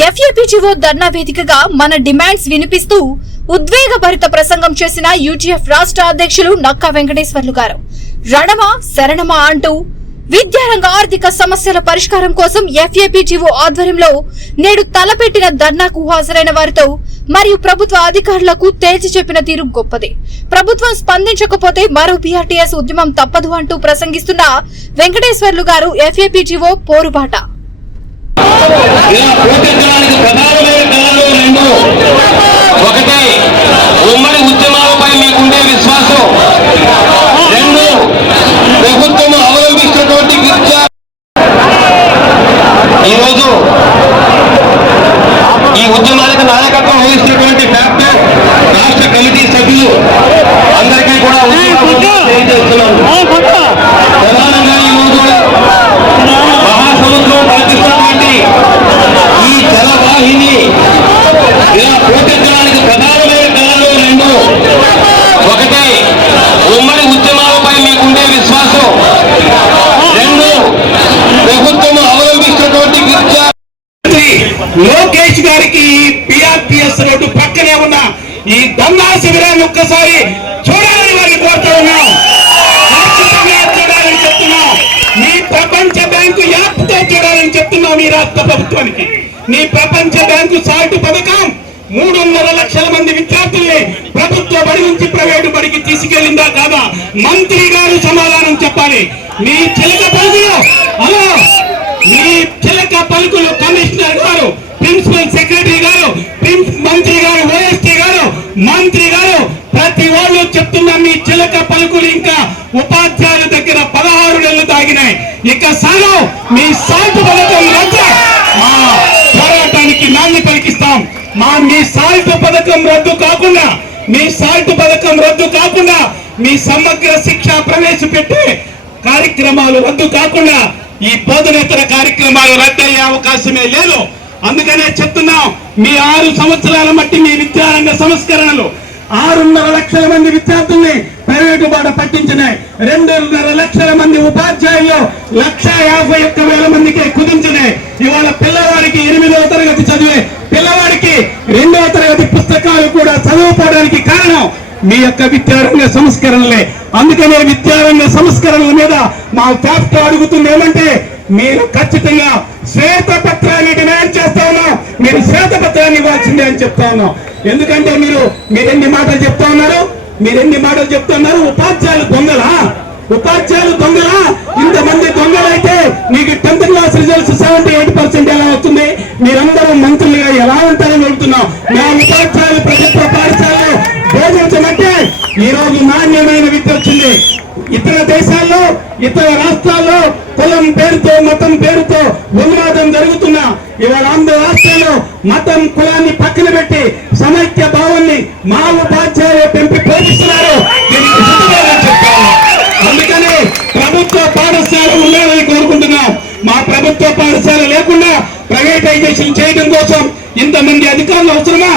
ఎఫ్ఏపీజీఓ ధర్నా వేదికగా మన డిమాండ్స్ వినిపిస్తూ ఉద్వేగభరిత ప్రసంగం చేసిన యూటీఎఫ్ రాష్ట్ర అధ్యక్షులు నక్కా వెంకటేశ్వర్లు గారు రణమా శరణమా అంటూ విద్యారంగ ఆర్థిక సమస్యల పరిష్కారం కోసం ఎఫ్ఏపీజీఓ ఆధ్వర్యంలో నేడు తలపెట్టిన ధర్నాకు హాజరైన వారితో మరియు ప్రభుత్వ అధికారులకు తేల్చి చెప్పిన తీరు గొప్పది. ప్రభుత్వం స్పందించకపోతే మరో బీఆర్టీఎస్ ఉద్యమం తప్పదు అంటూ ప్రసంగిస్తున్న వెంకటేశ్వర్లు గారు ఎఫ్ఏపీజీఓ పోరుబాట ఉమ్మడి ఉద్యమాలపై మీకుండే విశ్వాసం, రెండు ప్రభుత్వం అవలంబిస్తున్నటువంటి ఈరోజు ఈ ఉద్యమానికి నాయకత్వం వహిస్తున్నటువంటి ఫ్యాక్టర్ రాష్ట్ర కమిటీ సభ్యులు అందరికీ కూడా తెలియజేస్తున్నాను. ప్రధానంగా ఈరోజు మహాసముద్రం పాటిస్తున్నటువంటి ఈ జలవాహిని ఇలా పోటెత్తడానికి ప్రధానమైన కారణాలు రెండు. ఒకటి ఉమ్మడి ఉద్యమాలపై మీకుండే విశ్వాసం, రెండు ప్రభుత్వం అవలంబిస్తున్నటువంటి లోకేష్ గారికి బీఆర్టీఎస్ రోడ్డు పక్కనే ఉన్న ఈ ధర్నా శిబిరాన్ని ఒక్కసారి చూడాలని వారిని కోరుతూ ఉన్నాం. చూడాలని చెప్తున్నాం. మీ ప్రపంచ బ్యాంకు యాప్తో చూడాలని చెప్తున్నాం. ఈ రాష్ట్ర ప్రభుత్వానికి నీ ప్రపంచ బ్యాంకు సాల్ట్ పథకం 3.5 లక్షల మంది విద్యార్థుల్ని ప్రభుత్వ బడి నుంచి ప్రైవేటు బడికి తీసుకెళ్లిందా కాదా? మంత్రి గారు సమాధానం చెప్పాలి. మీ చిలక పలుకులు హలో మీ చిలక పలుకులు కమిషనర్ గారు, ప్రిన్సిపల్ సెక్రటరీ గారు, మంత్రి గారు, ఓఎస్టీ గారు, మంత్రి గారు ప్రతి వాళ్ళు చెప్తున్నా మీ చిలక పలుకులు ఇంకా ఉపాధ్యాయుల దగ్గర 16 నెలలు తాగినాయి. ఇక సాగు మీ సాల్ట్ పథకం రద్దు, మా పోరాటానికి నాంది పలికిస్తాం. మీ సాల్ట్ పథకం రద్దు కాకుండా, మీ సాల్ట్ పథకం రద్దు కాకుండా, మీ సమగ్ర శిక్ష ప్రవేశపెట్టే కార్యక్రమాలు రద్దు కాకుండా ఈ బోధనేతర కార్యక్రమాలు రద్దయ్యే అవకాశమే లేదు. అందుకనే చెప్తున్నాం, మీ 6 సంవత్సరాల మట్టి మీ విద్యారంగ సంస్కరణలు 6.5 లక్షల మంది విద్యార్థుల్ని ప్రైవేటు బాట పట్టించినాయి. 2.5 లక్షల మంది ఉపాధ్యాయులు 1,51,000 మందికి కుదించినాయి. ఇవాళ పిల్లవాడికి 8వ తరగతి చదివే పిల్లవాడికి 2వ తరగతి పుస్తకాలు కూడా చదువుకోవడానికి కారణం మీ యొక్క విద్యారంగ సంస్కరణలే. అందుకనే విద్యారంగ సంస్కరణల మీద మా ఫ్యాక్ట్ అడుగుతుంది ఏమంటే, మీరు ఖచ్చితంగా శ్వేతపత్రాన్ని డిమాండ్ చేస్తా ఉన్నాం. మీరు శ్వేతపత్రాన్ని ఇవ్వాల్సిందే అని చెప్తా ఉన్నాం. ఎందుకంటే మీరెన్ని మాటలు చెప్తా ఉన్నారు. ఉపాధ్యాయులు దొంగలా? ఇంతమంది దొంగలైతే మీకు 10th క్లాస్ రిజల్ట్స్ 78% ఎలా వస్తుంది? మీరందరూ మంత్రులుగా ఎలా ఉంటారని అడుగుతున్నాం. మా ఉపాధ్యాయులు ప్రభుత్వ పాఠశాలలో బోధించమంటే ఈ రోజు నాణ్యమైన విద్య వచ్చింది. ఇతర దేశాల్లో, ఇతర రాష్ట్రాల్లో కులం పేరుతో, మతం పేరుతో ఉన్మాదం జరుగుతున్నా ఇవాళ ఆంధ్ర రాష్ట్రంలో మతం కులాన్ని పక్కన పెట్టి సమైక్య భావాన్ని మా ఉపాధ్యాయులు పెంపి పోషిస్తున్నారు. అందుకని ప్రభుత్వ పాఠశాల ఉండాలని కోరుకుంటున్నాం. మా ప్రభుత్వ పాఠశాల లేకుండా ప్రైవేటైజేషన్ చేయడం కోసం ఇంతమంది అధికారులు అవసరమా?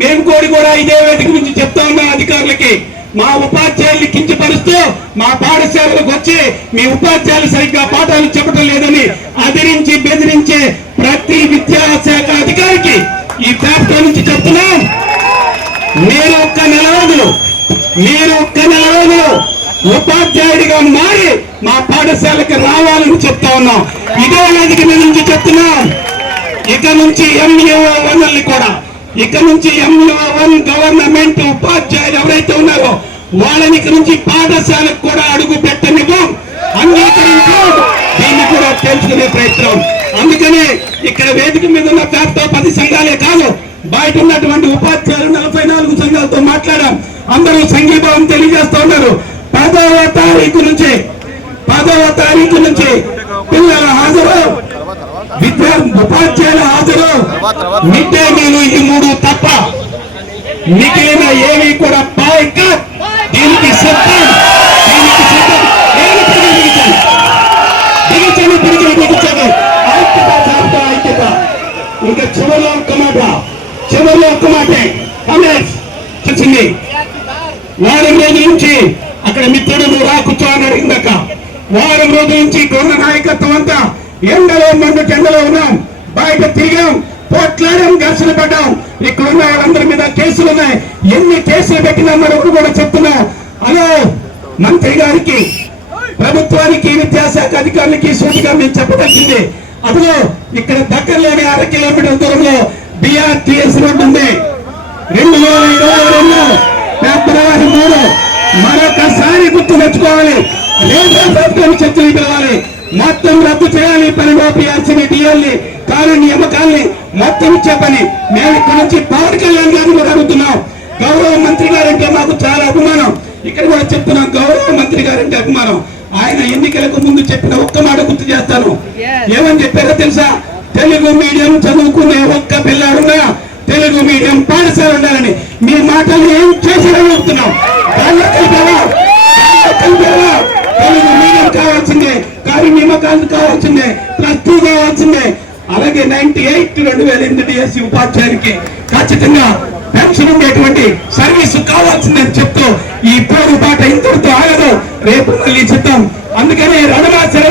మేము కూడా ఇదే వేదిక నుంచి చెప్తా ఉన్నాం అధికారులకి. మా ఉపాధ్యాయుల్ని కించపరుస్తూ మా పాఠశాలకు వచ్చి మీ ఉపాధ్యాయులు సరిగ్గా పాఠాలు చెప్పడం లేదని అదిరించి బెదిరించే ప్రతి విద్యాశాఖ అధికారికి ఈ ఫ్యాక్టరీ నుంచి చెప్తున్నాం, మీరు ఒక్క నెల రోజులు ఉపాధ్యాయుడిగా మారి మా పాఠశాలకు రావాలని చెప్తా ఉన్నాం. ఇదే వేదిక మీద నుంచి చెప్తున్నాం. ఇక నుంచి MUO1 గవర్నమెంట్ ఉపాధ్యాయులు ఎవరైతే ఉన్నారో వాళ్ళని ఇక నుంచి పాఠశాలకు కూడా అడుగు పెట్టనివ్వం, అంగీకరించాం. దీన్ని కూడా తెలుసుకునే ప్రయత్నం. అందుకనే ఇక్కడ వేదిక మీద ఉన్న ఫ్యాక్టో 10 సంఘాలే కాదు, బయట ఉన్నటువంటి ఉపాధ్యాయులు 44 సంఘాలతో మాట్లాడాం. అందరూ సంఘీభావం తెలియజేస్తూ ఉన్నారు. 10వ తారీఖు నుంచి పిల్లల హాజరు, ఉపాధ్యాయుల హాజరు, మిడ్ డే మీల్ ఈ 3 తప్ప మిగిలిన ఏవి కూడా బాయ్కాట్. దీనికి సిద్ధం. ఐక్యత. ఇంకా చివరిలో ఒక్క మాటే వచ్చింది. వారం రోజుల నుంచి అక్కడ మిత్రుడు రా కూర్చోని అడిగిందాక వారం రోజుల నుంచి కొన్న నాయకత్వం అంతా ఎండలో మండుటెండలో ఉన్నాం, బయట తిరిగాం, పోట్లాడాం, ఘర్షణ పడ్డాం. ఇక్కడ ఉన్న వాళ్ళందరి మీద కేసులు ఉన్నాయి. ఎన్ని కేసులు పెట్టినా మరొకరు కూడా చెప్తున్నా. హలో మంత్రి గారికి, ప్రభుత్వానికి, విద్యాశాఖ అధికారులకి సూటిగా మేము చెప్పదలిసింది. అదిగో ఇక్కడ దగ్గరలోని 1/2 కిలోమీటర్ల దూరంలో BRTS రోడ్డు ఉంది. 2022 ఫిబ్రవరి 3 మరొకసారి గుర్తు తెచ్చుకోవాలి. రేడియో ప్రభుత్వం చర్చలు పిలవాలి. మొత్తం రద్దు చేయాలి. పనిలో పియాల్సిన డిఎల్ని, కారు నియామకాల్ని మొత్తం ఇచ్చే పని. మేము ఇక్కడ నుంచి పవన్ కళ్యాణ్ గారిని కూడా అడుగుతున్నాం. గౌరవ మంత్రి గారంటే మాకు చాలా అభిమానం. ఇక్కడ కూడా చెప్తున్నాం, గౌరవ మంత్రి గారంటే అభిమానం. ఆయన ఎన్నికలకు ముందు చెప్పిన ఒక్క మాట గుర్తు చేస్తాను. ఏమని చెప్పారో తెలుసా? తెలుగు మీడియం చదువుకునే ఒక్క పిల్లాడున్నా తెలుగు మీడియం పాఠశాల ఉండాలని. మీ మాటలు ఏం చేసినా చెప్తున్నాం. తెలుగు మీడియం కావాల్సిందే, కారు నియామకాలు కావాల్సిందే, +2 కావాల్సిందే. అలాగే 98/2008 DSC ఉపాధ్యాయునికి ఖచ్చితంగా పెన్షన్ ఉండేటువంటి సర్వీసు కావాల్సిందని చెప్తూ ఈ పోరుబాట ఇంతటితో ఆగదు. రేపు మళ్ళీ చెప్తాం. అందుకని రణమాచరణ